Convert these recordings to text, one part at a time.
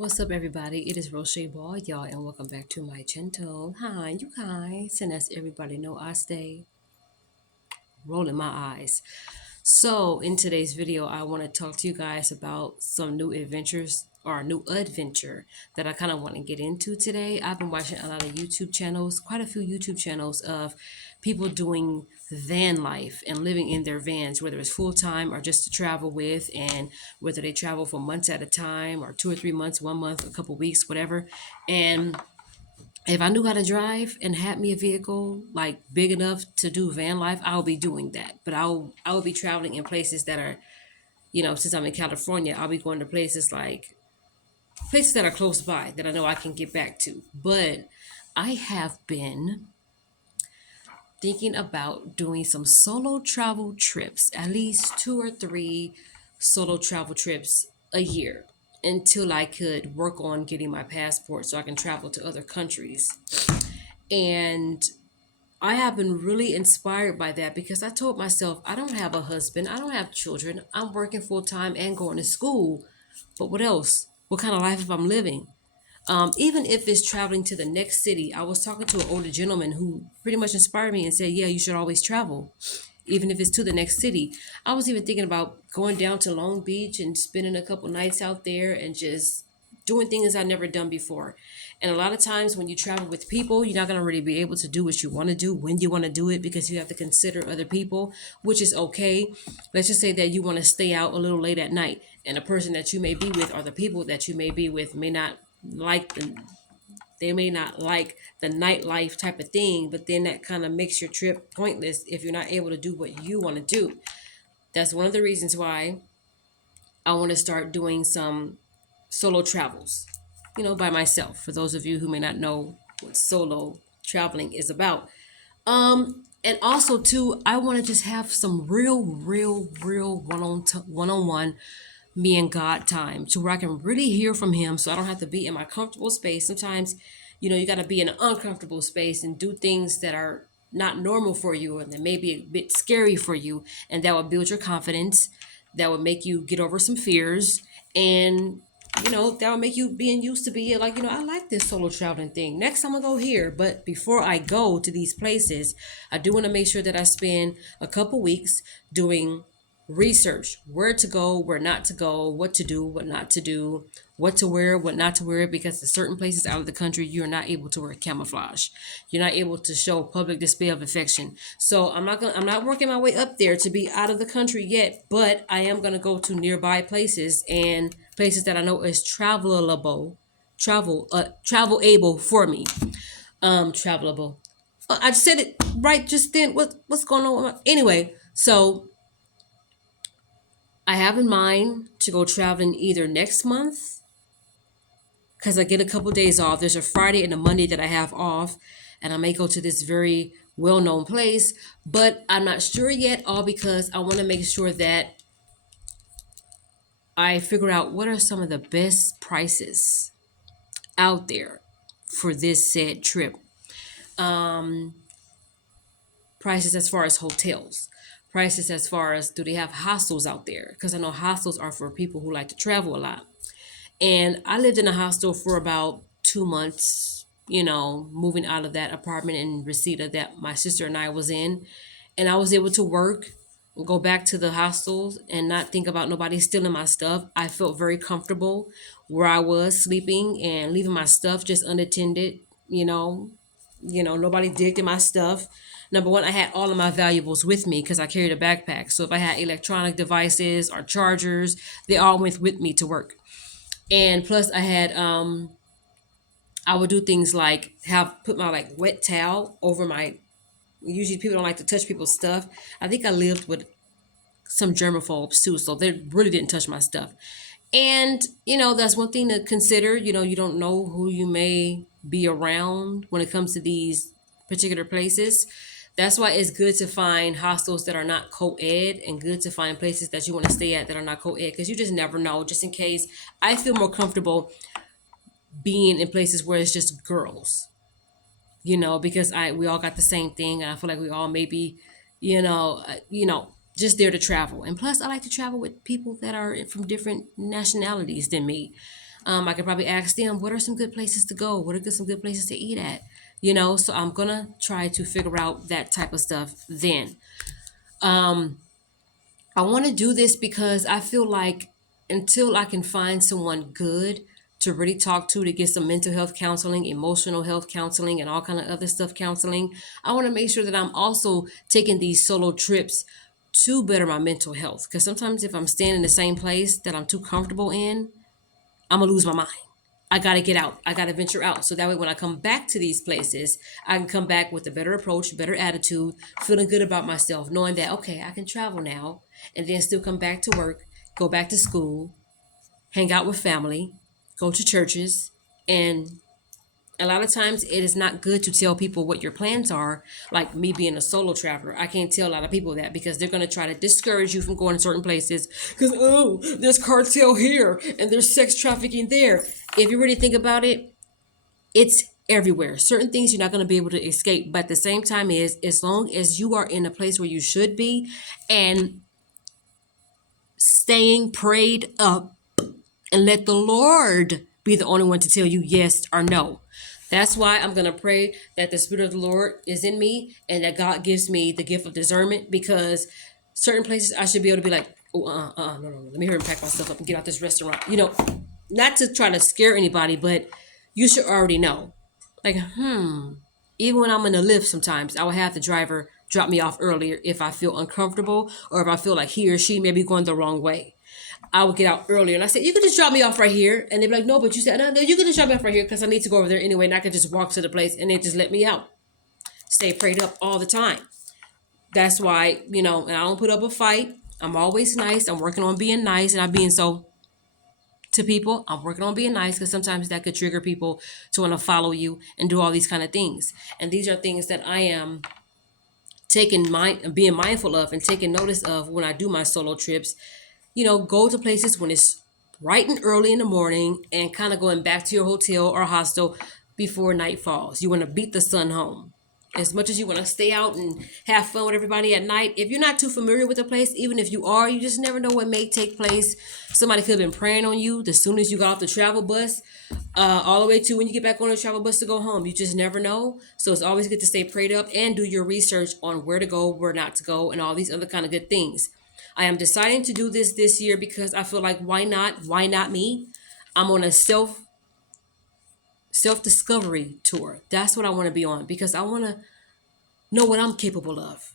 What's up, everybody? It is Roche Ball, y'all, and welcome back to my channel. Hi, you guys, and as everybody know, I stay rolling my eyes. So, in today's video, I want to talk to you guys about some new adventures or a new adventure that I kind of want to get into today. I've been watching a lot of YouTube channels, quite a few YouTube channels of people doing van life and living in their vans, whether it's full time or just to travel with, and whether they travel for months at a time or 2 or 3 months, 1 month, a couple weeks, whatever. And if I knew how to drive and had me a vehicle like big enough to do van life, I'll be doing that. But I will be traveling in places that are, since I'm in California, I'll be going to places that are close by that I know I can get back to. But I have been thinking about doing some solo travel trips, at least 2 or 3 solo travel trips a year until I could work on getting my passport so I can travel to other countries. And I have been really inspired by that because I told myself, I don't have a husband, I don't have children, I'm working full time and going to school. But what else? What kind of life if I'm living? Even if it's traveling to the next city, I was talking to an older gentleman who pretty much inspired me and said, yeah, you should always travel, even if it's to the next city. I was even thinking about going down to Long Beach and spending a couple nights out there and just doing things I've never done before. And a lot of times when you travel with people, you're not going to really be able to do what you want to do when you want to do it because you have to consider other people, which is okay. Let's just say that you want to stay out a little late at night, and the person that you may be with or the people that you may be with may not like the they may not like the nightlife type of thing, but then that kind of makes your trip pointless if you're not able to do what you want to do. That's one of the reasons why I want to start doing some solo travels, by myself. For those of you who may not know what solo traveling is about. And also too, I want to just have some real one-on-one me and God time to where I can really hear from him so I don't have to be in my comfortable space. Sometimes, you got to be in an uncomfortable space and do things that are not normal for you and that may be a bit scary for you, and that will build your confidence, that would make you get over some fears, and that would make you being used to be like, I like this solo traveling thing. Next time I go here, but before I go to these places, I do want to make sure that I spend a couple weeks doing research: where to go, where not to go, what to do, what not to do, what to wear, what not to wear, because in certain places out of the country you're not able to wear camouflage, you're not able to show public display of affection. So I'm not working my way up there to be out of the country yet, but I am going to go to nearby places and places that I know is travel able for me. Travelable. I said it right just then. What's going on? Anyway, so I have in mind to go traveling either next month, because I get a couple days off. There's a Friday and a Monday that I have off, and I may go to this very well known place, but I'm not sure yet, all because I want to make sure that I figure out what are some of the best prices out there for this said trip. Prices as far as hotels, prices as far as do they have hostels out there? Because I know hostels are for people who like to travel a lot. And I lived in a hostel for about 2 months, moving out of that apartment in Reseda that my sister and I was in. And I was able to work, go back to the hostels and not think about nobody stealing my stuff. I felt very comfortable where I was sleeping and leaving my stuff just unattended, you know. Nobody digged in my stuff. Number one, I had all of my valuables with me because I carried a backpack. So if I had electronic devices or chargers, they all went with me to work. And plus I would do things like have put my like wet towel over my, usually people don't like to touch people's stuff. I think I lived with some germaphobes too, so they really didn't touch my stuff. And that's one thing to consider. You don't know who you may be around when it comes to these particular places. That's why it's good to find hostels that are not co-ed, and good to find places that you want to stay at that are not co-ed, because you just never know, just in case. I feel more comfortable being in places where it's just girls, because we all got the same thing, and I feel like we all maybe, just there to travel. And plus, I like to travel with people that are from different nationalities than me. I could probably ask them, what are some good places to go? What are some good places to eat at? You know, so I'm gonna try to figure out that type of stuff then. Um, I want to do this because I feel like until I can find someone good to really talk to get some mental health counseling, emotional health counseling, and all kind of other stuff counseling, I want to make sure that I'm also taking these solo trips to better my mental health. Because sometimes if I'm staying in the same place that I'm too comfortable in, I'm gonna lose my mind. I gotta get out. I gotta venture out. So that way, when I come back to these places, I can come back with a better approach, better attitude, feeling good about myself, knowing that, okay, I can travel now and then still come back to work, go back to school, hang out with family, go to churches, and a lot of times it is not good to tell people what your plans are. Like me being a solo traveler, I can't tell a lot of people that because they're going to try to discourage you from going to certain places because, oh, there's cartel here and there's sex trafficking there. If you really think about it, it's everywhere. Certain things you're not going to be able to escape, but at the same time is as long as you are in a place where you should be and staying prayed up and let the Lord be the only one to tell you yes or no. That's why I'm going to pray that the Spirit of the Lord is in me and that God gives me the gift of discernment, because certain places I should be able to be like, oh, no. Let me hurry and pack myself up and get out this restaurant. You know, not to try to scare anybody, but you should already know. Like, even when I'm in the lift, sometimes I will have the driver drop me off earlier if I feel uncomfortable or if I feel like he or she may be going the wrong way. I would get out earlier. And I said, you could just drop me off right here. And they'd be like, no, but you said, no, you could just drop me off right here because I need to go over there anyway. And I could just walk to the place and they just let me out. Stay prayed up all the time. That's why, you know, and I don't put up a fight. I'm always nice. I'm working on being nice and I'm being so to people. I'm working on being nice because sometimes that could trigger people to want to follow you and do all these kind of things. And these are things that I am being mindful of and taking notice of when I do my solo trips. You know, go to places when it's bright and early in the morning and kind of going back to your hotel or hostel before night falls. You want to beat the sun home. As much as you want to stay out and have fun with everybody at night, if you're not too familiar with the place, even if you are, you just never know what may take place. Somebody could have been praying on you as soon as you got off the travel bus, all the way to when you get back on the travel bus to go home. You just never know. So it's always good to stay prayed up and do your research on where to go, where not to go, and all these other kind of good things. I am deciding to do this year because I feel like why not? Why not me? I'm on a self discovery tour. That's what I want to be on because I want to know what I'm capable of.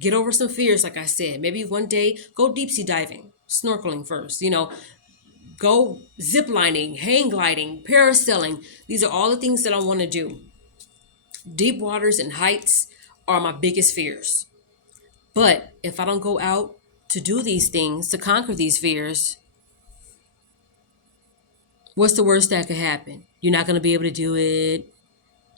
Get over some fears, like I said. Maybe one day go deep sea diving, snorkeling first. You know, go zip lining, hang gliding, parasailing. These are all the things that I want to do. Deep waters and heights are my biggest fears. But if I don't go out to do these things, to conquer these fears, what's the worst that could happen? You're not going to be able to do it.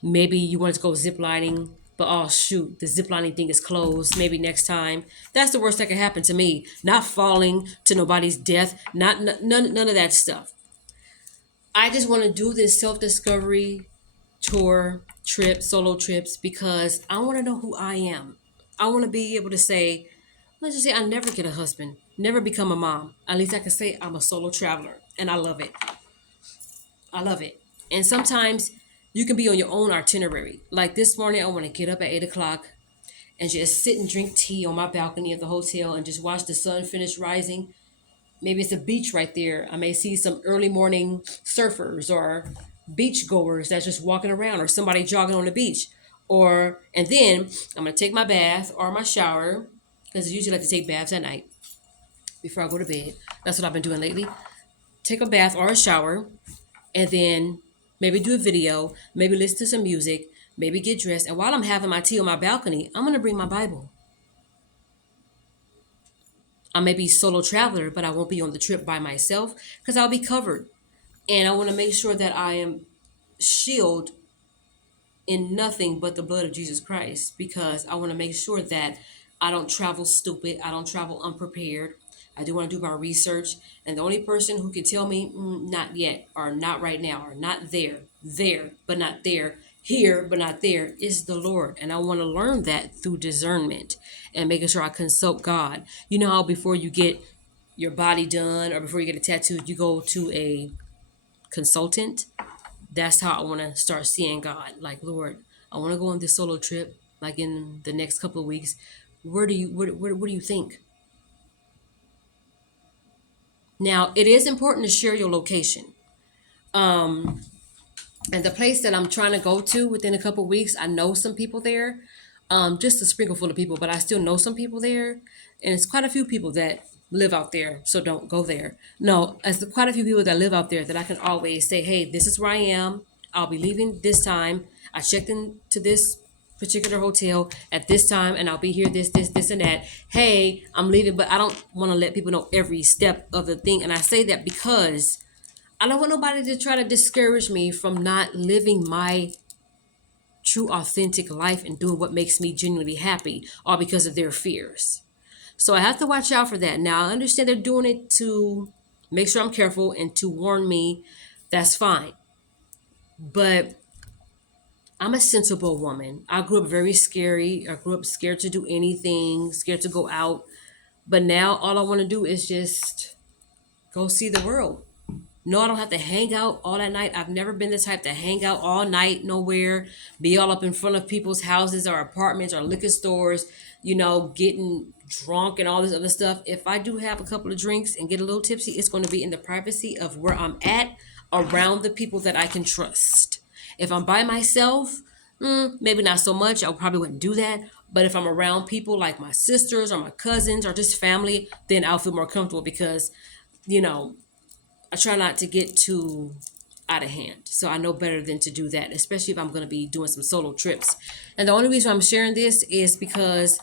Maybe you want to go zip lining, but oh shoot, the zip lining thing is closed. Maybe next time. That's the worst that could happen to me. Not falling to nobody's death. None of that stuff. I just want to do this self-discovery tour trip, solo trips, because I want to know who I am. I want to be able to say, let's just say I never get a husband, never become a mom. At least I can say I'm a solo traveler and I love it. I love it. And sometimes you can be on your own itinerary. Like this morning, I want to get up at 8 o'clock and just sit and drink tea on my balcony of the hotel and just watch the sun finish rising. Maybe it's a beach right there. I may see some early morning surfers or beach goers that's just walking around or somebody jogging on the beach. And then I'm going to take my bath or my shower because I usually like to take baths at night before I go to bed. That's what I've been doing lately. Take a bath or a shower and then maybe do a video, maybe listen to some music, maybe get dressed. And while I'm having my tea on my balcony, I'm going to bring my Bible. I may be solo traveler, but I won't be on the trip by myself because I'll be covered. And I want to make sure that I am shielded in nothing but the blood of Jesus Christ, because I want to make sure that I don't travel stupid. I don't travel unprepared. I do want to do my research. And the only person who can tell me, not yet, or not right now, or not there, but not there, here, but not there, is the Lord. And I want to learn that through discernment and making sure I consult God. You know how before you get your body done or before you get a tattoo, you go to a consultant. That's how I want to start seeing God. Like, Lord, I want to go on this solo trip, like in the next couple of weeks. What do you think? Now, it is important to share your location. Um, and the place that I'm trying to go to within a couple of weeks, I know some people there. Just a sprinkle full of people, but I still know some people there, and it's quite a few people that live out there. So don't go there. No, as quite a few people that live out there that I can always say, hey, this is where I am. I'll be leaving this time. I checked into this particular hotel at this time, and I'll be here this and that. Hey, I'm leaving, but I don't want to let people know every step of the thing. And I say that because I don't want nobody to try to discourage me from not living my true authentic life and doing what makes me genuinely happy, all because of their fears. So I have to watch out for that. Now I understand they're doing it to make sure I'm careful and to warn me. That's fine. But I'm a sensible woman. I grew up very scary. I grew up scared to do anything, scared to go out. But now all I want to do is just go see the world. No, I don't have to hang out all that night. I've never been the type to hang out all night nowhere, be all up in front of people's houses or apartments or liquor stores, getting drunk and all this other stuff. If I do have a couple of drinks and get a little tipsy, it's going to be in the privacy of where I'm at, around the people that I can trust. If I'm by myself, maybe not so much. I probably wouldn't do that. But if I'm around people like my sisters or my cousins or just family, then I'll feel more comfortable because, you know, I try not to get too out of hand. So I know better than to do that, especially if I'm going to be doing some solo trips. And the only reason I'm sharing this is because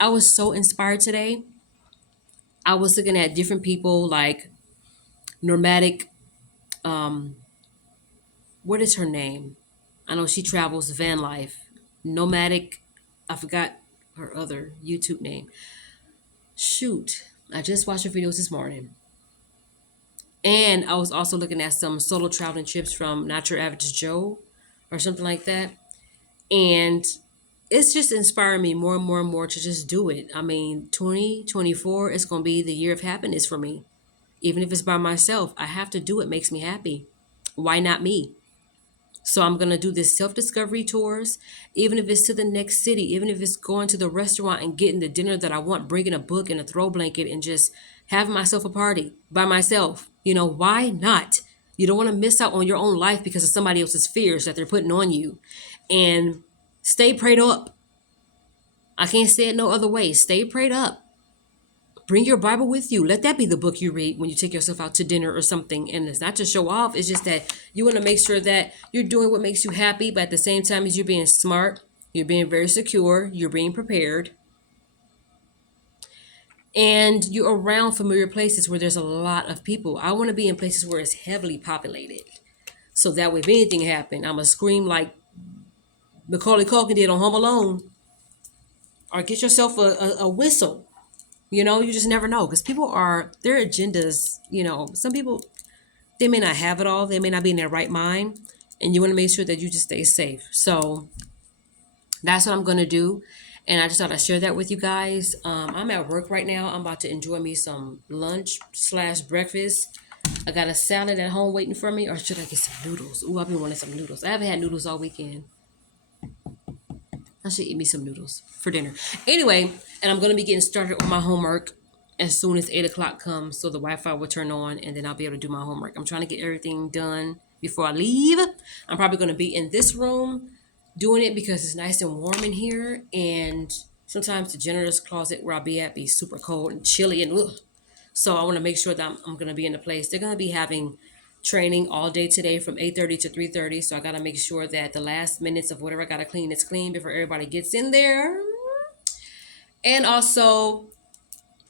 I was so inspired today. I was looking at different people like Nomadic. What is her name? I know she travels van life. Nomadic. I forgot her other YouTube name. Shoot. I just watched her videos this morning. And I was also looking at some solo traveling trips from Not Your Average Joe or something like that. And it's just inspiring me more and more and more to just do it. I mean, 2024 is going to be the year of happiness for me. Even if it's by myself, I have to do it. Makes me happy. Why not me? So I'm going to do this self-discovery tours, even if it's to the next city, even if it's going to the restaurant and getting the dinner that I want, bringing a book and a throw blanket and just having myself a party by myself. Why not? You don't want to miss out on your own life because of somebody else's fears that they're putting on you. And stay prayed up. I can't say it no other way. Stay prayed up. Bring your Bible with you. Let that be the book you read when you take yourself out to dinner or something. And it's not to show off. It's just that you want to make sure that you're doing what makes you happy, but at the same time as you're being smart, you're being very secure, you're being prepared, and you're around familiar places where there's a lot of people. I want to be in places where it's heavily populated. So that way, if anything happened, I'm going to scream like Macaulay Culkin did on Home Alone. Or get yourself a whistle. You just never know because people their agendas, some people, they may not have it all. They may not be in their right mind. And you want to make sure that you just stay safe. So that's what I'm going to do. And I just thought I'd share that with you guys. I'm at work right now. I'm about to enjoy me some lunch/breakfast. I got a salad at home waiting for me. Or should I get some noodles? Ooh, I've been wanting some noodles. I haven't had noodles all weekend. I should eat me some noodles for dinner. Anyway, and I'm going to be getting started on my homework as soon as 8 o'clock comes. So the Wi-Fi will turn on and then I'll be able to do my homework. I'm trying to get everything done before I leave. I'm probably going to be in this room doing it because it's nice and warm in here. And sometimes the janitor's closet where I'll be at be super cold and chilly and ugh. So I want to make sure that I'm going to be in a place. They're going to be having training all day today from 8:30 to 3:30. So I got to make sure that the last minutes of whatever I got to clean is clean before everybody gets in there. And also,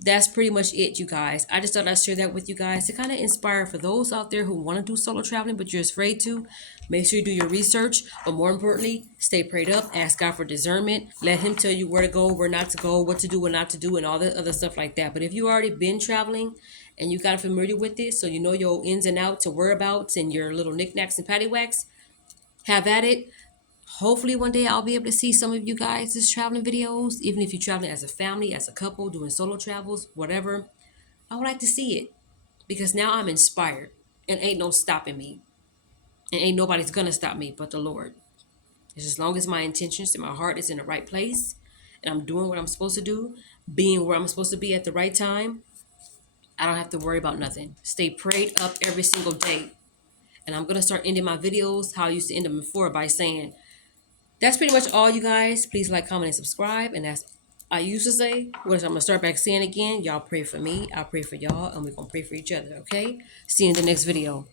that's pretty much it, you guys. I just thought I'd share that with you guys to kind of inspire for those out there who want to do solo traveling, but you're afraid to. Make sure you do your research, but more importantly, stay prayed up, ask God for discernment, let him tell you where to go, where not to go, what to do, what not to do, and all the other stuff like that. But if you already been traveling and you got familiar with it, so you know your ins and outs and whereabouts and your little knickknacks and paddywhacks, have at it. Hopefully one day I'll be able to see some of you guys' traveling videos, even if you're traveling as a family, as a couple, doing solo travels, whatever. I would like to see it because now I'm inspired. And ain't no stopping me. And ain't nobody's gonna stop me but the Lord. It's as long as my intentions and my heart is in the right place and I'm doing what I'm supposed to do, being where I'm supposed to be at the right time, I don't have to worry about nothing. Stay prayed up every single day. And I'm gonna start ending my videos how I used to end them before by saying, that's pretty much all, you guys. Please like, comment, and subscribe. And as I used to say, which I'm gonna start back saying again, y'all pray for me, I'll pray for y'all, and we're gonna pray for each other, okay? See you in the next video.